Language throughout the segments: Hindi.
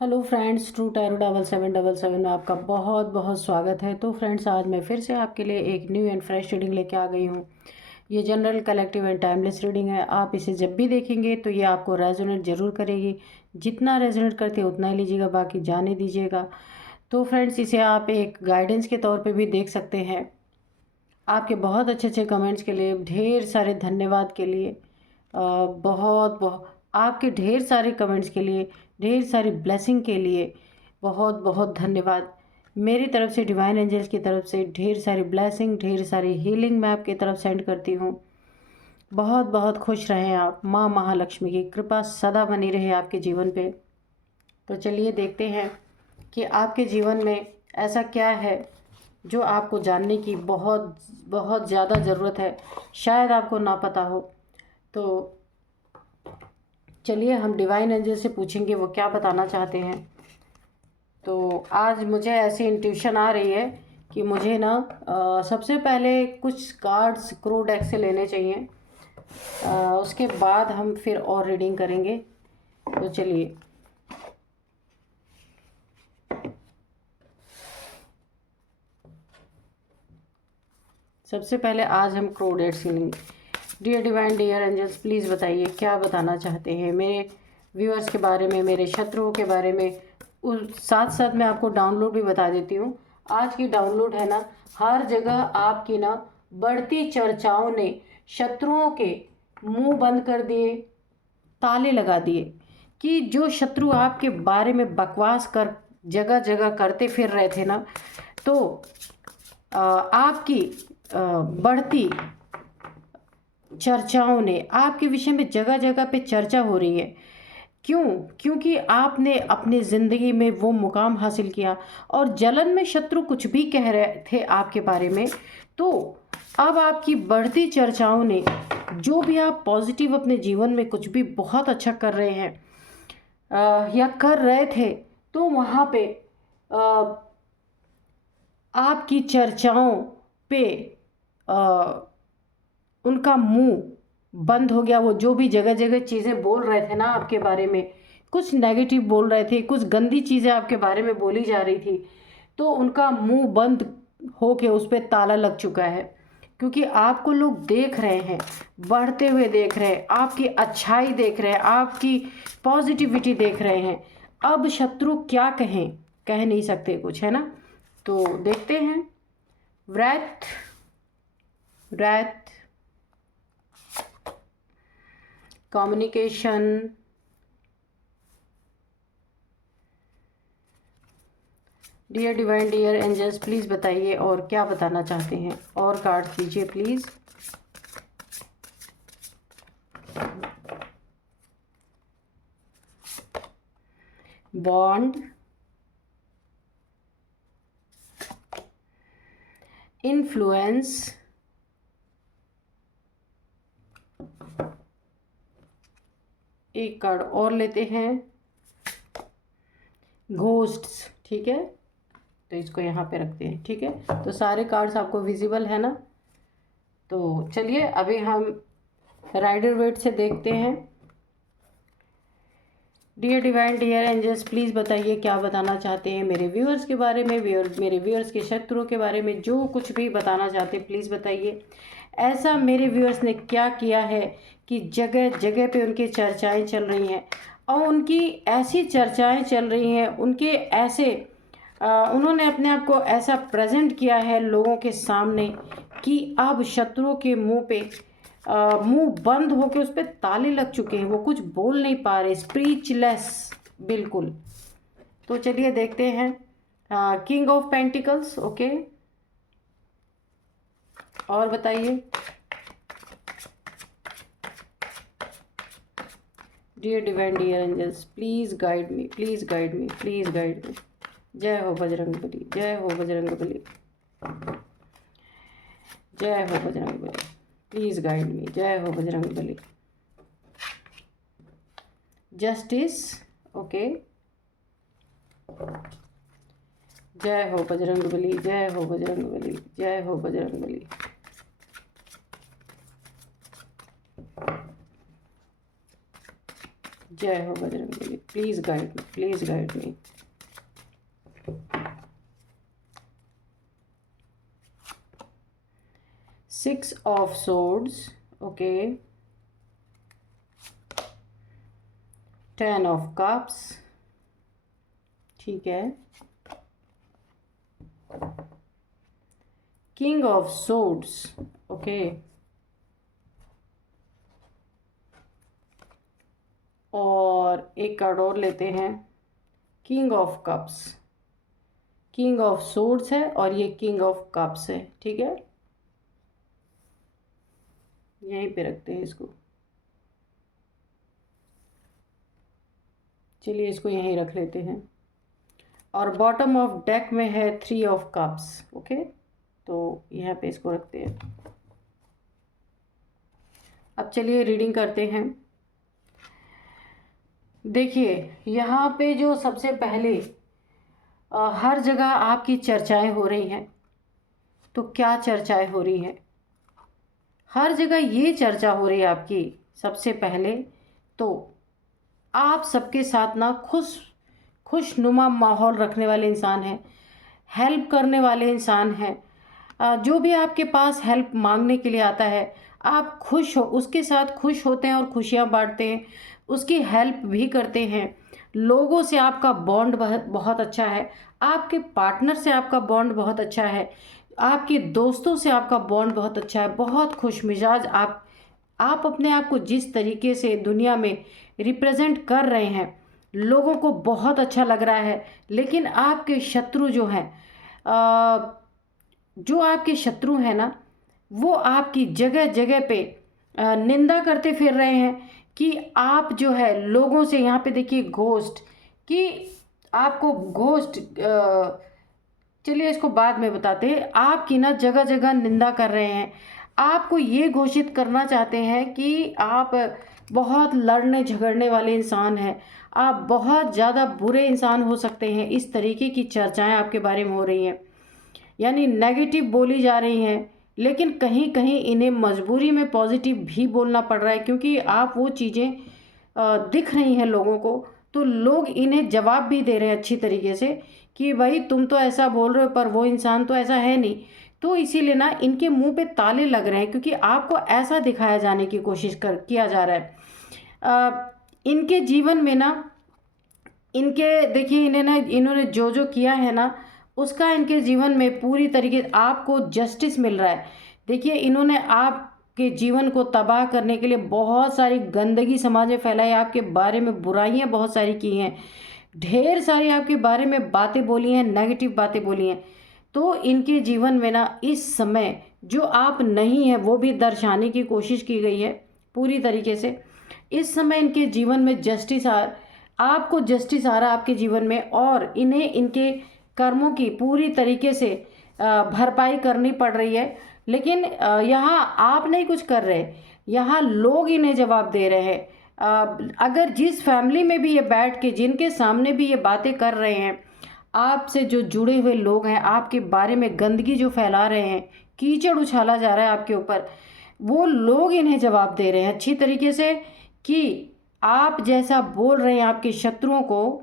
हेलो फ्रेंड्स, ट्रू टैरो 7777 में आपका बहुत बहुत स्वागत है। तो फ्रेंड्स, आज मैं फिर से आपके लिए एक न्यू एंड फ्रेश रीडिंग लेके आ गई हूँ। ये general, collective and timeless reading है। आप इसे जब भी देखेंगे तो ये आपको रेजोनेट ज़रूर करेगी। जितना रेजोनेट करते हैं उतना ही लीजिएगा, बाकी जाने दीजिएगा। तो फ्रेंड्स, इसे आप एक गाइडेंस के तौर पर भी देख सकते हैं। आपके बहुत अच्छे अच्छे कमेंट्स के लिए ढेर सारे धन्यवाद के लिए बहुत बहुत आपके ढेर सारे कमेंट्स के लिए, ढेर सारी ब्लेसिंग के लिए बहुत बहुत धन्यवाद। मेरी तरफ से, डिवाइन एंजल्स की तरफ से ढेर सारी ब्लेसिंग, ढेर सारी हीलिंग मैं आपकी तरफ सेंड करती हूँ। बहुत बहुत खुश रहें आप। माँ महालक्ष्मी की कृपा सदा बनी रहे आपके जीवन पे। तो चलिए देखते हैं कि आपके जीवन में ऐसा क्या है जो आपको जानने की बहुत बहुत ज़्यादा ज़रूरत है, शायद आपको ना पता हो। तो चलिए हम डिवाइन एंजल से पूछेंगे वो क्या बताना चाहते हैं। तो आज मुझे ऐसी इंट्यूशन आ रही है कि मुझे ना सबसे पहले कुछ कार्ड्स क्रो डेक से लेने चाहिए। उसके बाद हम फिर और रीडिंग करेंगे। तो चलिए, सबसे पहले आज हम क्रो डेक से लेंगे। Dear divine, dear angels, please बताइए क्या बताना चाहते हैं मेरे व्यूअर्स के बारे में, मेरे शत्रुओं के बारे में। उस साथ साथ मैं आपको डाउनलोड भी बता देती हूँ। आज की डाउनलोड है ना, हर जगह आपकी ना बढ़ती चर्चाओं ने शत्रुओं के मुंह बंद कर दिए, ताले लगा दिए। कि जो शत्रु आपके बारे में बकवास कर जगह जगह करते फिर रहे थे ना, तो आपकी बढ़ती चर्चाओं ने आपके विषय में जगह जगह पे चर्चा हो रही है। क्यों? क्योंकि आपने अपनी ज़िंदगी में वो मुकाम हासिल किया और जलन में शत्रु कुछ भी कह रहे थे आपके बारे में। तो अब आपकी बढ़ती चर्चाओं ने, जो भी आप पॉजिटिव अपने जीवन में कुछ भी बहुत अच्छा कर रहे हैं या कर रहे थे, तो वहाँ पे आपकी चर्चाओं पे उनका मुंह बंद हो गया। वो जो भी जगह जगह चीज़ें बोल रहे थे ना आपके बारे में, कुछ नेगेटिव बोल रहे थे, कुछ गंदी चीज़ें आपके बारे में बोली जा रही थी, तो उनका मुंह बंद हो के उस पर ताला लग चुका है। क्योंकि आपको लोग देख रहे हैं, बढ़ते हुए देख रहे हैं, आपकी अच्छाई देख रहे हैं, आपकी पॉजिटिविटी देख रहे हैं। अब शत्रु क्या कहें, कह नहीं सकते कुछ, है ना। तो देखते हैं। व्रत व्रत communication, dear divine, dear angels, please बताइए और क्या बताना चाहते हैं। और कार्ड दीजिए प्लीज़। बॉन्ड, इन्फ्लुएंस, एक कार्ड और लेते हैं, घोस्ट्स। ठीक है, तो इसको यहाँ पे रखते हैं। ठीक है, तो सारे कार्ड्स आपको विजिबल है ना। तो चलिए अभी हम राइडर वेट से देखते हैं। Dear divine, dear angels, please बताइए क्या बताना चाहते हैं मेरे व्यूअर्स के बारे में, मेरे व्यूअर्स के शत्रुओं के बारे में। जो कुछ भी बताना चाहते हैं प्लीज़ बताइए। ऐसा मेरे व्यूअर्स ने क्या किया है कि जगह जगह पे उनकी चर्चाएं चल रही हैं, और उनकी ऐसी चर्चाएं चल रही हैं, उनके ऐसे उन्होंने अपने आप को ऐसा प्रेजेंट किया है लोगों के सामने कि अब शत्रुओं के मुंह पे मुंह बंद होके उस पर ताले लग चुके हैं। वो कुछ बोल नहीं पा रहे, स्पीचलेस बिल्कुल। तो चलिए देखते हैं। King of pentacles, okay. और बताइए। Dear divine, dear angels, please guide me, please guide me, please guide me. जय हो बजरंगबली, जय हो बजरंगबली, जय हो बजरंगबली, प्लीज़ गाइड मी। जय हो बजरंगबली। Justice, okay. जय हो बजरंगबली, जय हो बजरंगबली, जय हो बजरंगबली। जय हो Bajrangbali. Please guide me, please guide me. Six of swords, okay. 10 of cups, ठीक है। King of swords, okay. और एक कार्ड और लेते हैं, king of cups. King of swords है और ये किंग ऑफ कप्स है, ठीक है। यहीं पे रखते हैं इसको, चलिए इसको यहीं रख लेते हैं। और बॉटम ऑफ डेक में है 3 ऑफ कप्स, ओके। तो यहाँ पे इसको रखते हैं। अब चलिए रीडिंग करते हैं। देखिए यहाँ पे जो सबसे पहले हर जगह आपकी चर्चाएं हो रही हैं। तो क्या चर्चाएं हो रही हैं? हर जगह ये चर्चा हो रही है आपकी। सबसे पहले तो आप सबके साथ ना खुशनुमा माहौल रखने वाले इंसान हैं, हेल्प करने वाले इंसान हैं। जो भी आपके पास हेल्प मांगने के लिए आता है, आप खुश हो, उसके साथ खुश होते हैं और खुशियाँ बांटते हैं, उसकी हेल्प भी करते हैं। लोगों से आपका बॉन्ड बहुत अच्छा है, आपके पार्टनर से आपका बॉन्ड बहुत अच्छा है, आपके दोस्तों से आपका बॉन्ड बहुत अच्छा है, बहुत खुश मिजाज आप अपने आप को जिस तरीके से दुनिया में रिप्रेजेंट कर रहे हैं, लोगों को बहुत अच्छा लग रहा है। लेकिन आपके शत्रु जो हैं, जो आपके शत्रु हैं ना, वो आपकी जगह जगह पे निंदा करते फिर रहे हैं कि आप जो है लोगों से, यहाँ पे देखिए घोस्ट, कि आपको घोस्ट, चलिए इसको बाद में बताते हैं। आपकी ना जगह जगह निंदा कर रहे हैं, आपको ये घोषित करना चाहते हैं कि आप बहुत लड़ने झगड़ने वाले इंसान हैं, आप बहुत ज़्यादा बुरे इंसान हो सकते हैं। इस तरीके की चर्चाएं आपके बारे में हो रही हैं, यानी नेगेटिव बोली जा रही हैं। लेकिन कहीं कहीं इन्हें मजबूरी में पॉजिटिव भी बोलना पड़ रहा है, क्योंकि आप वो चीज़ें दिख रही हैं लोगों को, तो लोग इन्हें जवाब भी दे रहे हैं अच्छी तरीके से कि भाई तुम तो ऐसा बोल रहे हो पर वो इंसान तो ऐसा है नहीं। तो इसीलिए ना इनके मुंह पे ताले लग रहे हैं, क्योंकि आपको ऐसा दिखाया जाने की कोशिश किया जा रहा है। इनके जीवन में ना, इनके देखिए इन्हें ना, इन्होंने जो जो किया है ना, उसका इनके जीवन में पूरी तरीके से आपको जस्टिस मिल रहा है। देखिए इन्होंने आपके जीवन को तबाह करने के लिए बहुत सारी गंदगी समाज में फैलाई, आपके बारे में बुराइयां बहुत सारी की हैं, ढेर सारी आपके बारे में बातें बोली हैं, नेगेटिव बातें बोली हैं। तो इनके जीवन में ना इस समय जो आप नहीं है वो भी दर्शाने की कोशिश की गई है पूरी तरीके से। इस समय इनके जीवन में आपको जस्टिस आ रहा है आपके जीवन में, और इन्हें इनके कर्मों की पूरी तरीके से भरपाई करनी पड़ रही है। लेकिन यहाँ आप नहीं कुछ कर रहे, यहाँ लोग इन्हें जवाब दे रहे हैं। अगर जिस फैमिली में भी ये बैठ के, जिनके सामने भी ये बातें कर रहे हैं, आपसे जो जुड़े हुए लोग हैं, आपके बारे में गंदगी जो फैला रहे हैं, कीचड़ उछाला जा रहा है आपके ऊपर, वो लोग इन्हें जवाब दे रहे हैं अच्छी तरीके से कि आप जैसा बोल रहे हैं आपके शत्रुओं को,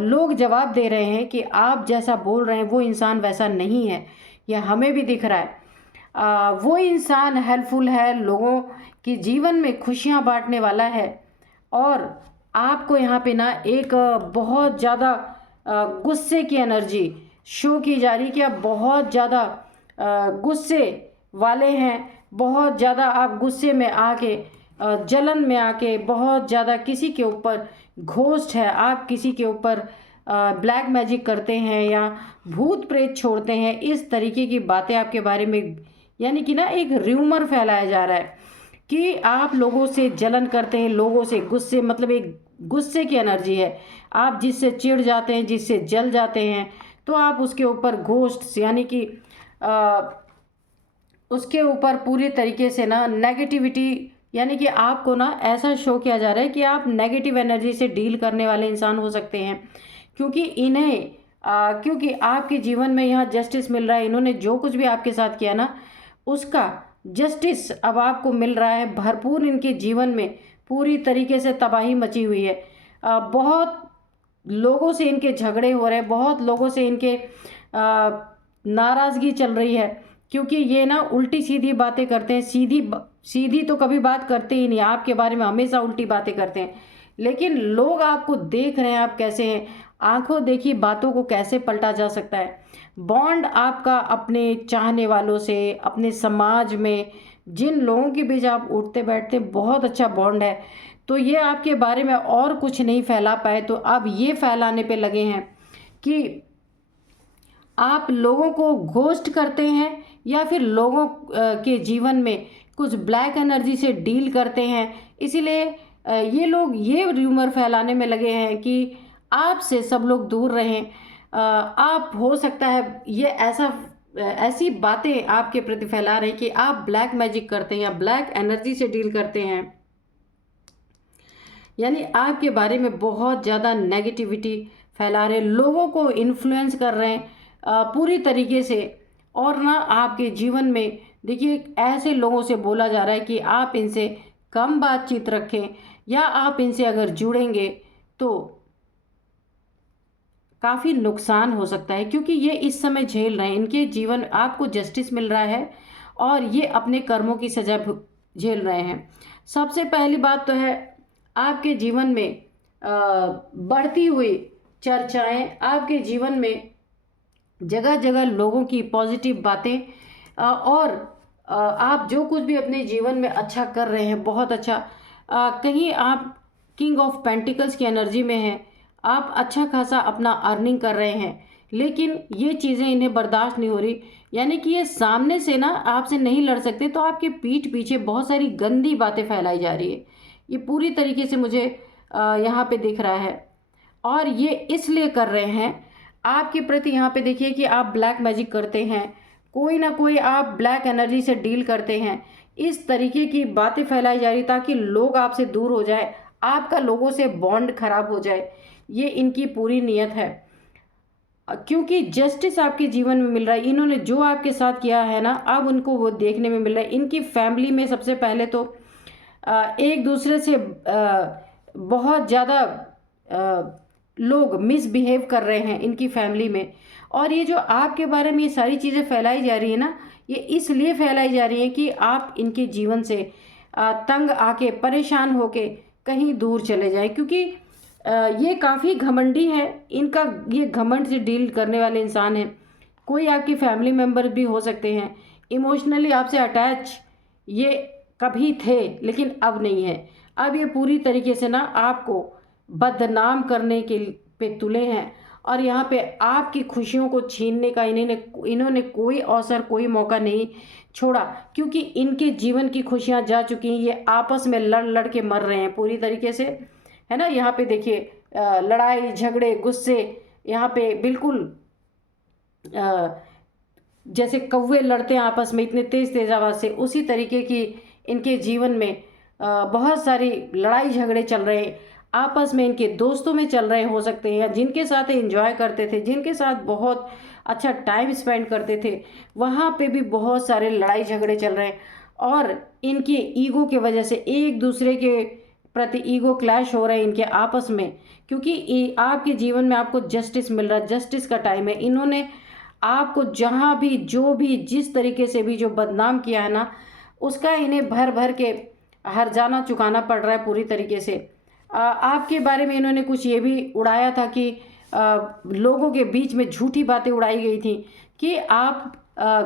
लोग जवाब दे रहे हैं कि आप जैसा बोल रहे हैं वो इंसान वैसा नहीं है। यह हमें भी दिख रहा है। वो इंसान हेल्पफुल है, लोगों के जीवन में खुशियां बांटने वाला है। और आपको यहाँ पे ना एक बहुत ज़्यादा गुस्से की एनर्जी शो की जा रही कि आप बहुत ज़्यादा गुस्से वाले हैं, बहुत ज़्यादा आप गुस्से में आके, जलन में आके, बहुत ज़्यादा किसी के ऊपर घोस्ट है, आप किसी के ऊपर ब्लैक मैजिक करते हैं या भूत प्रेत छोड़ते हैं, इस तरीके की बातें आपके बारे में, यानी कि ना एक र्यूमर फैलाया जा रहा है कि आप लोगों से जलन करते हैं, लोगों से गुस्से, मतलब एक गुस्से की एनर्जी है। आप जिससे चिढ़ जाते हैं, जिससे जल जाते हैं, तो आप उसके ऊपर घोस्ट, यानी कि उसके ऊपर पूरी तरीके से ना नेगेटिविटी, यानी कि आपको ना ऐसा शो किया जा रहा है कि आप नेगेटिव एनर्जी से डील करने वाले इंसान हो सकते हैं। क्योंकि क्योंकि आपके जीवन में यहाँ जस्टिस मिल रहा है। इन्होंने जो कुछ भी आपके साथ किया ना, उसका जस्टिस अब आपको मिल रहा है भरपूर। इनके जीवन में पूरी तरीके से तबाही मची हुई है। बहुत लोगों से इनके झगड़े हो रहे हैं, बहुत लोगों से इनके नाराज़गी चल रही है, क्योंकि ये ना उल्टी सीधी बातें करते हैं। सीधी तो कभी बात करते ही नहीं, आपके बारे में हमेशा उल्टी बातें करते हैं। लेकिन लोग आपको देख रहे हैं आप कैसे हैं, आंखों देखी बातों को कैसे पलटा जा सकता है। बॉन्ड आपका अपने चाहने वालों से, अपने समाज में जिन लोगों के बीच आप उठते बैठते, बहुत अच्छा बॉन्ड है। तो ये आपके बारे में और कुछ नहीं फैला पाए, तो अब ये फैलाने पे लगे हैं कि आप लोगों को घोस्ट करते हैं या फिर लोगों के जीवन में कुछ ब्लैक एनर्जी से डील करते हैं। इसीलिए ये लोग ये र्यूमर फैलाने में लगे हैं कि आपसे सब लोग दूर रहें। आप हो सकता है ये ऐसी बातें आपके प्रति फैला रहे हैं कि आप ब्लैक मैजिक करते हैं या ब्लैक एनर्जी से डील करते हैं, यानी आपके बारे में बहुत ज़्यादा नेगेटिविटी फैला रहे हैं, लोगों को इन्फ्लुएंस कर रहे हैं पूरी तरीके से। और ना आपके जीवन में देखिए ऐसे लोगों से बोला जा रहा है कि आप इनसे कम बातचीत रखें, या आप इनसे अगर जुड़ेंगे तो काफ़ी नुकसान हो सकता है, क्योंकि ये इस समय झेल रहे हैं, इनके जीवन आपको जस्टिस मिल रहा है और ये अपने कर्मों की सजा झेल रहे हैं। सबसे पहली बात तो है आपके जीवन में बढ़ती हुई चर्चाएं, आपके जीवन में जगह जगह लोगों की पॉजिटिव बातें, और आप जो कुछ भी अपने जीवन में अच्छा कर रहे हैं, बहुत अच्छा, कहीं आप किंग ऑफ पेंटिकल्स की एनर्जी में हैं, आप अच्छा खासा अपना अर्निंग कर रहे हैं, लेकिन ये चीज़ें इन्हें बर्दाश्त नहीं हो रही। यानी कि ये सामने से ना आपसे नहीं लड़ सकते, तो आपके पीठ पीछे बहुत सारी गंदी बातें फैलाई जा रही है। ये पूरी तरीके से मुझे यहाँ पे दिख रहा है, और ये इसलिए कर रहे हैं आपके प्रति। यहाँ पे देखिए कि आप ब्लैक मैजिक करते हैं, कोई ना कोई आप ब्लैक एनर्जी से डील करते हैं, इस तरीके की बातें फैलाई जा रही ताकि लोग आपसे दूर हो जाए, आपका लोगों से बॉन्ड खराब हो जाए। ये इनकी पूरी नीयत है, क्योंकि जस्टिस आपके जीवन में मिल रहा है। इन्होंने जो आपके साथ किया है ना, अब उनको वो देखने में मिल रहा है। इनकी फैमिली में सबसे पहले तो एक दूसरे से बहुत ज़्यादा लोग मिसबिहेव कर रहे हैं इनकी फैमिली में। और ये जो आपके बारे में ये सारी चीज़ें फैलाई जा रही है ना, ये इसलिए फैलाई जा रही है कि आप इनके जीवन से तंग आके, परेशान होके कहीं दूर चले जाएं, क्योंकि ये काफ़ी घमंडी है। इनका ये घमंड से डील करने वाले इंसान हैं। कोई आपकी फैमिली मेम्बर भी हो सकते हैं, इमोशनली आपसे अटैच ये कभी थे लेकिन अब नहीं है। अब ये पूरी तरीके से ना आपको बदनाम करने के पे तुले हैं, और यहाँ पे आपकी खुशियों को छीनने का इन्होंने कोई अवसर, कोई मौका नहीं छोड़ा, क्योंकि इनके जीवन की खुशियाँ जा चुकी हैं। ये आपस में लड़ लड़ के मर रहे हैं पूरी तरीके से, है ना। यहाँ पे देखिए लड़ाई झगड़े गुस्से, यहाँ पे बिल्कुल जैसे कौवे लड़ते हैं आपस में इतने तेज तेज आवाज़ से, उसी तरीके की इनके जीवन में बहुत सारी लड़ाई झगड़े चल रहे हैं। आपस में इनके दोस्तों में चल रहे हो सकते हैं, या जिनके साथ एंजॉय करते थे, जिनके साथ बहुत अच्छा टाइम स्पेंड करते थे, वहाँ पे भी बहुत सारे लड़ाई झगड़े चल रहे हैं। और इनकी ईगो की वजह से एक दूसरे के प्रति ईगो क्लैश हो रहे हैं इनके आपस में, क्योंकि आपके जीवन में आपको जस्टिस मिल रहा है, जस्टिस का टाइम है। इन्होंने आपको जहाँ भी, जो भी, जिस तरीके से भी जो बदनाम किया है ना, उसका इन्हें भर भर के हर्जाना चुकाना पड़ रहा है पूरी तरीके से। आपके बारे में इन्होंने कुछ ये भी उड़ाया था कि लोगों के बीच में झूठी बातें उड़ाई गई थी कि आप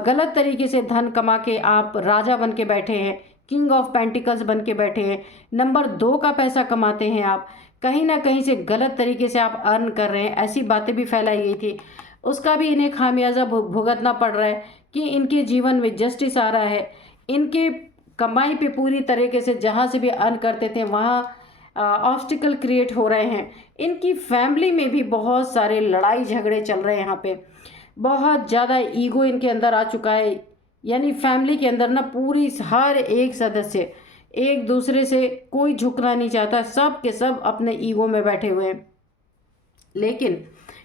गलत तरीके से धन कमा के आप राजा बन के बैठे हैं, किंग ऑफ पेंटिकल्स बन के बैठे हैं, नंबर 2 का पैसा कमाते हैं आप, कहीं ना कहीं से गलत तरीके से आप अर्न कर रहे हैं, ऐसी बातें भी फैलाई गई थी। उसका भी इन्हें खामियाजा भुगतना पड़ रहा है कि इनके जीवन में जस्टिस आ रहा है। इनके कमाई पे पूरी तरीके से जहाँ से भी अर्न करते थे वहाँ ऑब्स्टिकल क्रिएट हो रहे हैं। इनकी फैमिली में भी बहुत सारे लड़ाई झगड़े चल रहे हैं। यहाँ पे बहुत ज़्यादा ईगो इनके अंदर आ चुका है, यानी फैमिली के अंदर ना पूरी हर एक सदस्य एक दूसरे से कोई झुकना नहीं चाहता, सब के सब अपने ईगो में बैठे हुए हैं। लेकिन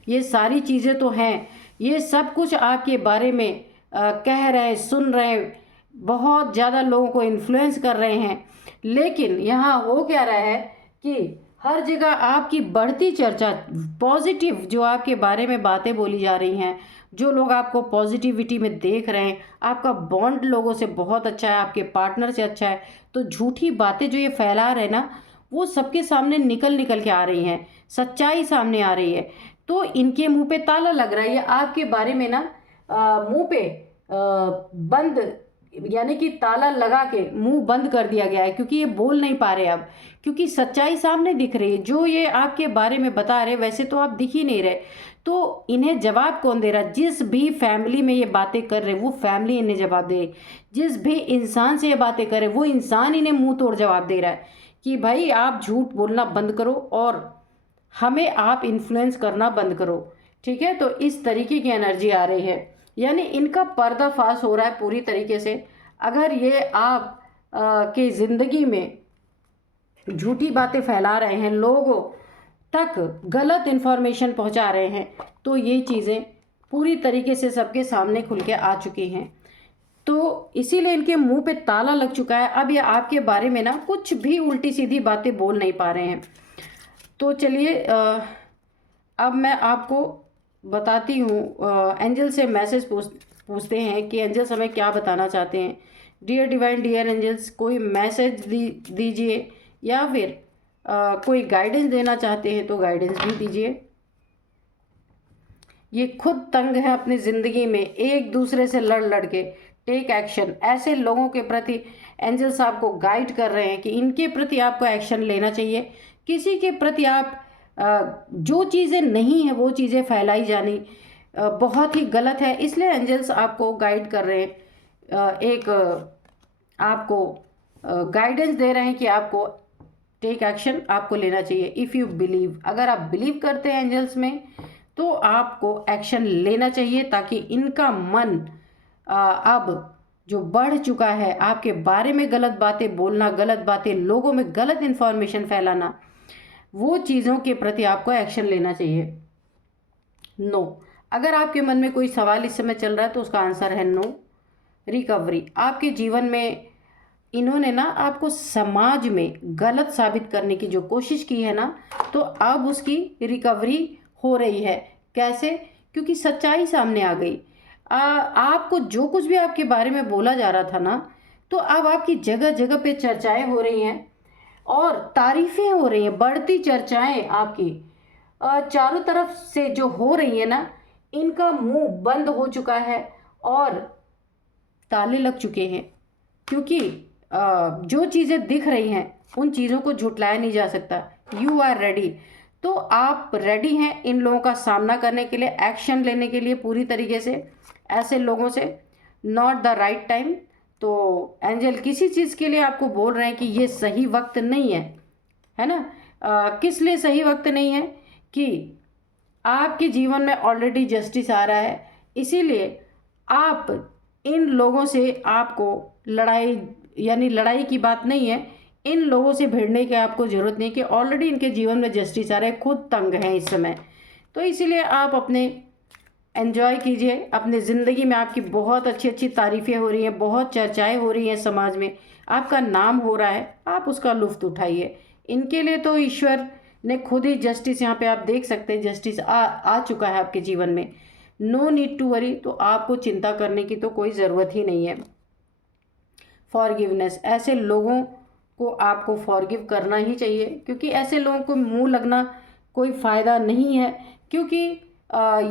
ये सारी चीज़ें तो हैं, ये सब कुछ आपके बारे में कह रहे हैं, सुन रहे हैं, बहुत ज़्यादा लोगों को इन्फ्लुएंस कर रहे हैं। लेकिन यहाँ हो क्या रहा है कि हर जगह आपकी बढ़ती चर्चा, पॉजिटिव जो आपके बारे में बातें बोली जा रही हैं, जो लोग आपको पॉजिटिविटी में देख रहे हैं, आपका बॉन्ड लोगों से बहुत अच्छा है, आपके पार्टनर से अच्छा है, तो झूठी बातें जो ये फैला रहे हैं ना, वो सबके सामने निकल निकल के आ रही हैं, सच्चाई सामने आ रही है। तो इनके मुंह पे ताला लग रहा है, ये आपके बारे में ना मुंह पे बंद, यानी कि ताला लगा के मुंह बंद कर दिया गया है, क्योंकि ये बोल नहीं पा रहे अब, क्योंकि सच्चाई सामने दिख रही है। जो ये आपके बारे में बता रहे वैसे तो आप दिख ही नहीं रहे, तो इन्हें जवाब कौन दे रहा? जिस भी फैमिली में ये बातें कर रहे वो फैमिली इन्हें जवाब दे रही, जिस भी इंसान से ये बातें कर रहे वो इंसान इन्हें मुंह तोड़ जवाब दे रहा है कि भाई आप झूठ बोलना बंद करो और हमें आप इन्फ्लुएंस करना बंद करो। ठीक है, तो इस तरीके की एनर्जी आ रही है, यानी इनका पर्दाफाश हो रहा है पूरी तरीके से। अगर ये आप की ज़िंदगी में झूठी बातें फैला रहे हैं, लोगों तक गलत इन्फॉर्मेशन पहुंचा रहे हैं, तो ये चीज़ें पूरी तरीके से सबके सामने खुल के आ चुकी हैं। तो इसीलिए इनके मुंह पे ताला लग चुका है। अब ये आपके बारे में ना कुछ भी उल्टी सीधी बातें बोल नहीं पा रहे हैं। तो चलिए अब मैं आपको बताती हूँ, एंजल से मैसेज पूछते हैं कि एंजल्स हमें क्या बताना चाहते हैं। डियर डिवाइन, डियर एंजल्स, कोई मैसेज दीजिए, या फिर कोई गाइडेंस देना चाहते हैं तो गाइडेंस भी दीजिए। ये खुद तंग है अपनी ज़िंदगी में, एक दूसरे से लड़ लड़ के। टेक एक्शन, ऐसे लोगों के प्रति एंजल्स आपको गाइड कर रहे हैं कि इनके प्रति आपको एक्शन लेना चाहिए। किसी के प्रति आप जो चीज़ें नहीं है वो चीज़ें फैलाई जानी बहुत ही गलत है, इसलिए एंजल्स आपको गाइड कर रहे हैं, एक आपको गाइडेंस दे रहे हैं कि आपको टेक एक्शन आपको लेना चाहिए। इफ़ यू बिलीव, अगर आप बिलीव करते हैं एंजल्स में तो आपको एक्शन लेना चाहिए, ताकि इनका मन अब जो बढ़ चुका है आपके बारे में गलत बातें बोलना, गलत बातें लोगों में गलत इन्फॉर्मेशन फैलाना, वो चीज़ों के प्रति आपको एक्शन लेना चाहिए। नो, अगर आपके मन में कोई सवाल इस समय चल रहा है तो उसका आंसर है नो। रिकवरी, आपके जीवन में इन्होंने ना आपको समाज में गलत साबित करने की जो कोशिश की है ना, तो अब उसकी रिकवरी हो रही है। कैसे? क्योंकि सच्चाई सामने आ गई। आपको जो कुछ भी आपके बारे में बोला जा रहा था ना, तो अब आपकी जगह जगह पे चर्चाएं हो रही हैं और तारीफें हो रही हैं, बढ़ती चर्चाएं आपकी चारों तरफ से जो हो रही है ना, इनका मुंह बंद हो चुका है और ताले लग चुके हैं। क्योंकि जो चीज़ें दिख रही हैं उन चीज़ों को झुटलाया नहीं जा सकता। यू आर रेडी, तो आप रेडी हैं इन लोगों का सामना करने के लिए, एक्शन लेने के लिए पूरी तरीके से ऐसे लोगों से। नॉट द राइट टाइम, तो एंजल किसी चीज़ के लिए आपको बोल रहे हैं कि ये सही वक्त नहीं है ना? किस लिए सही वक्त नहीं है? कि आपके जीवन में ऑलरेडी जस्टिस आ रहा है, इसीलिए आप इन लोगों से, आपको लड़ाई, यानी लड़ाई की बात नहीं है, इन लोगों से भिड़ने की आपको ज़रूरत नहीं, कि ऑलरेडी इनके जीवन में जस्टिस आ रहा है, खुद तंग हैं इस समय। तो इसीलिए आप अपने एंजॉय कीजिए अपने ज़िंदगी में। आपकी बहुत अच्छी अच्छी तारीफ़ें हो रही हैं, बहुत चर्चाएं हो रही हैं समाज में, आपका नाम हो रहा है, आप उसका लुत्फ़ उठाइए। इनके लिए तो ईश्वर ने खुद ही जस्टिस, यहाँ पे आप देख सकते हैं जस्टिस आ चुका है आपके जीवन में। नो नीड टू वरी, तो आपको चिंता करने की तो कोई ज़रूरत ही नहीं है। फॉरगिवनेस, ऐसे लोगों को आपको फॉरगिव करना ही चाहिए, क्योंकि ऐसे लोगों को मुंह लगना कोई फ़ायदा नहीं है, क्योंकि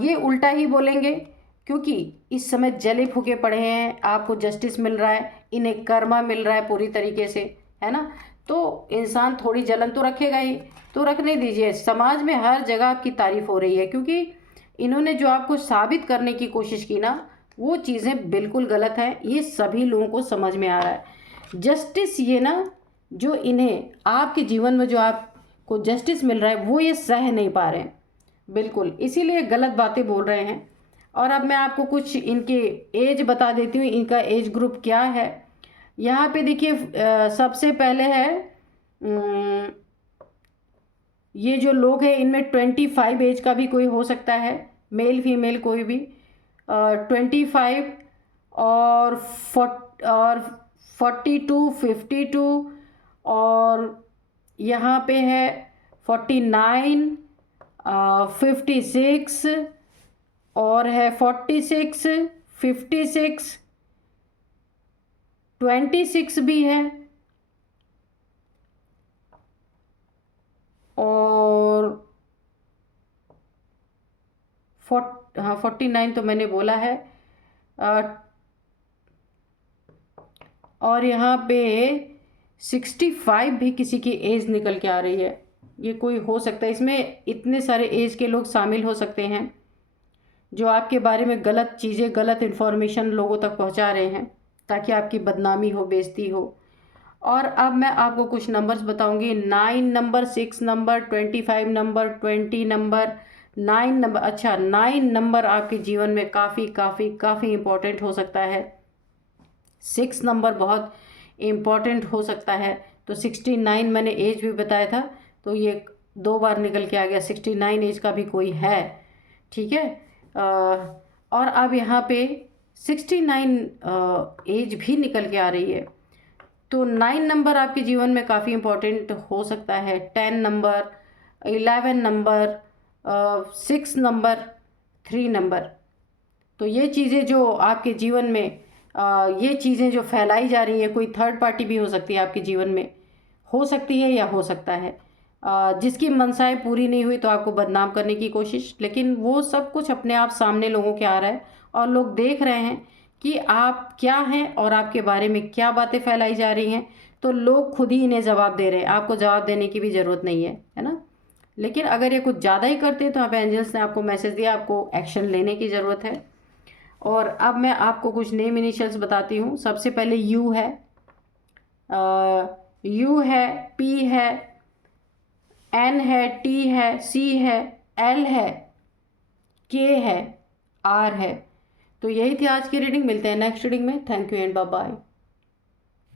ये उल्टा ही बोलेंगे। क्योंकि इस समय जले फूके पड़े हैं, आपको जस्टिस मिल रहा है, इन्हें कर्मा मिल रहा है पूरी तरीके से, है ना? तो इंसान थोड़ी जलन तो रखेगा ही, तो रखने दीजिए। समाज में हर जगह आपकी तारीफ़ हो रही है, क्योंकि इन्होंने जो आपको साबित करने की कोशिश की ना, वो चीज़ें बिल्कुल गलत हैं, ये सभी लोगों को समझ में आ रहा है। जस्टिस, ये ना जो इन्हें आपके जीवन में जो आपको जस्टिस मिल रहा है वो ये सह नहीं पा रहे हैं बिल्कुल, इसीलिए गलत बातें बोल रहे हैं। और अब मैं आपको कुछ इनके एज बता देती हूँ, इनका एज ग्रुप क्या है। यहाँ पे देखिए, सबसे पहले है ये जो लोग हैं इनमें 25 एज का भी कोई हो सकता है, मेल फीमेल कोई भी। 25 और 42, 52 और यहाँ पे है 49, 56 और है 46, 56, 26 भी है और 49 तो मैंने बोला है। और यहाँ पे 65 भी किसी की एज निकल के आ रही है। ये कोई हो सकता है, इसमें इतने सारे एज के लोग शामिल हो सकते हैं जो आपके बारे में गलत चीज़ें, गलत इन्फॉर्मेशन लोगों तक पहुंचा रहे हैं ताकि आपकी बदनामी हो, बेइज्जती हो। और अब मैं आपको कुछ नंबर्स बताऊंगी। 9 number, 6 number, 25 number, 20 number, 9 number. अच्छा, 9 नंबर आपके जीवन में काफ़ी काफ़ी काफ़ी इम्पोर्टेंट हो सकता है। 6 नंबर बहुत इम्पॉर्टेंट हो सकता है। तो 69 मैंने एज भी बताया था, तो ये 2 बार निकल के आ गया। 69 एज का भी कोई है, ठीक है। और अब यहाँ पे 69 एज भी निकल के आ रही है। तो 9 नंबर आपके जीवन में काफ़ी इम्पोर्टेंट हो सकता है। 10 नंबर, 11 नंबर, 6 नंबर, 3 नंबर। तो ये चीज़ें जो आपके जीवन में ये चीज़ें जो फैलाई जा रही है, कोई थर्ड पार्टी भी हो सकती है आपके जीवन में, हो सकती है या हो सकता है जिसकी मनसाएं पूरी नहीं हुई तो आपको बदनाम करने की कोशिश। लेकिन वो सब कुछ अपने आप सामने लोगों के आ रहा है और लोग देख रहे हैं कि आप क्या हैं और आपके बारे में क्या बातें फैलाई जा रही हैं। तो लोग खुद ही इन्हें जवाब दे रहे हैं, आपको जवाब देने की भी ज़रूरत नहीं है ना। लेकिन अगर ये कुछ ज़्यादा ही करते हैं तो आप एंजल्स ने आपको मैसेज दिया, आपको एक्शन लेने की ज़रूरत है। और अब मैं आपको कुछ नेम इनिशियल्स बताती हूँ। सबसे पहले यू है, यू है, पी है, एन है, टी है, सी है, एल है, के है, आर है। तो यही थी आज की रीडिंग। मिलते हैं नेक्स्ट रीडिंग में। Thank you and bye bye.